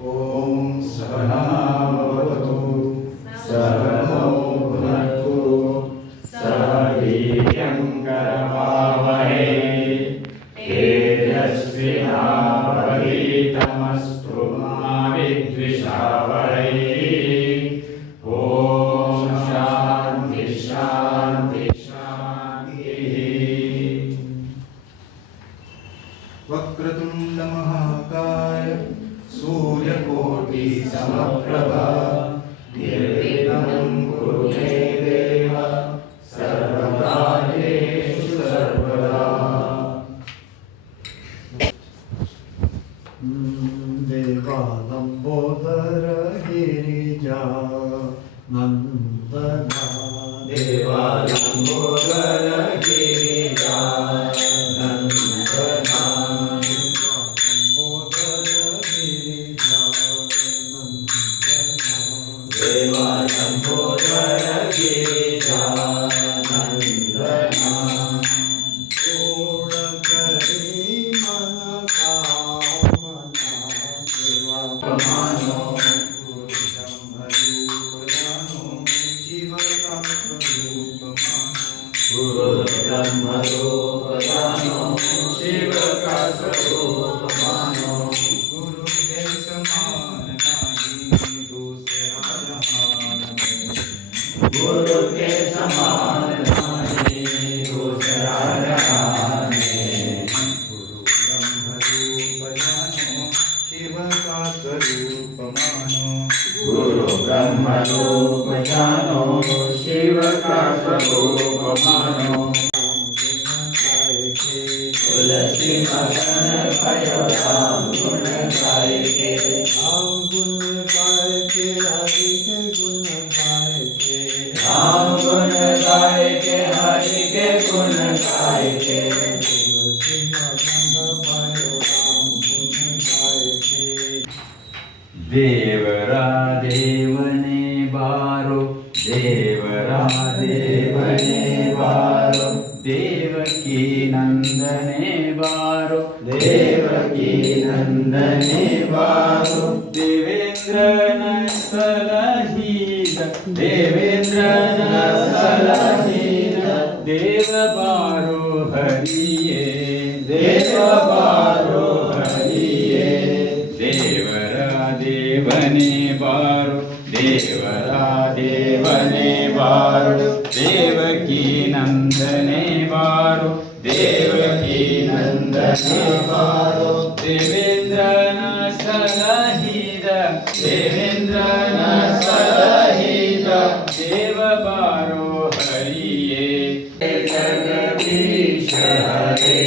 ॐ सहनाववतु सहनौ भुनक्तु सह वीर्यं करवावहै तेजस्विनावधीतमस्तु मा विद्विषावहै। ॐ शान्ति शान्ति शान्तिः। वक्रतुण्ड महाकाय सूर्यकोटि समप्रभा निर्विघ्नं कुरु मे देव सर्वकार्येषु सर्वदा। देवालंबोदर गिरिजा नंदना देवालंबोदर गिरिजा नंदना देवालंबोदर गिरिजा नंदना पूर्ण करी मन कामना शिवा प्रमाणो गुरु ब्रह्मरूपमानो शिव का स्वरूप मानो गुरु के समान नहीं दूसरा जहान में। गुरु के समान नहीं दूसरा जहान में। गुरु ब्रह्मरूप जानो शिव का स्वरूप मानो गुरु ब्रह्मरूप जानो शिव का स्वरूप मानो। तुलसी मगन भयो राम गुण गाय के राम गुण गाय के हरि के गुण गाय के राम गुण गाय के हरि के गुण गाय के तुलसी मगन भयो राम गुण गाय के। देवरा देवने बारो देवरा देवने बारो देवकी नंदने बारो देवकी नंदने बारो देवेंद्र नसलहीन देवेंद्र नसलहीन देव बारो हरिये देव बारो हरिये देवरा देवने बारो देवरा देवने बारो देवकी नंदने बारो देवकी नंदने बारो देवेंद्र नसलहीन देवेंद्र नसलहीन देव बारो हरिये जगदीश हरे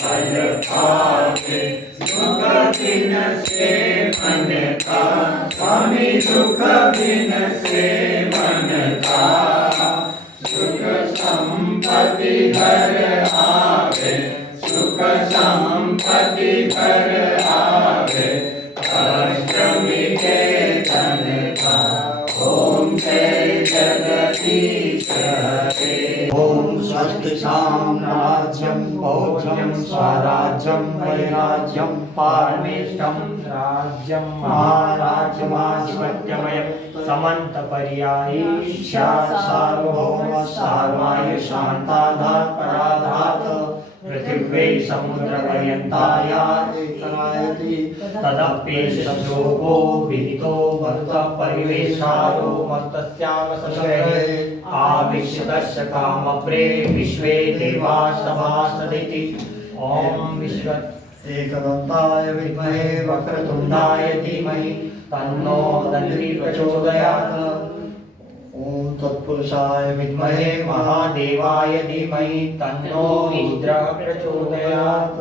फल पावे सुख बिन से मन का स्वामी सुख बिन से मन का सुख संपत्ति घर आवे सुख संपत्ति घर आवे कष्ट मिटे तन का ओम जय जगदीश हरे। ओम स्वस्ति साम्राज्यं भोज्यं स्वराज्यं वैराज्यं पारमेष्टं राज्यं महाराज्यमाधिपत्यमयं समन्तपर्यायी सार्वभौम सार्वाय शान्ताधात् पराधात् पृथिव्यै समुद्रपर्यन्ताया सनायति तदप्येषशोको विहितो मरुतः परिवेशायो मत्तस्यावसंगहे आविश्यतस्य कामप्रे विश्वे देवा सभासदिति। ॐ विश्व एकदन्ताय विद्महे वक्रतुण्डाय धीमहि तन्नो दन्ती प्रचोदयात्। ॐ तत्पुरुषाय विद्महे महादेवाय धीमहि तन्नो रुद्रः प्रचोदयात्।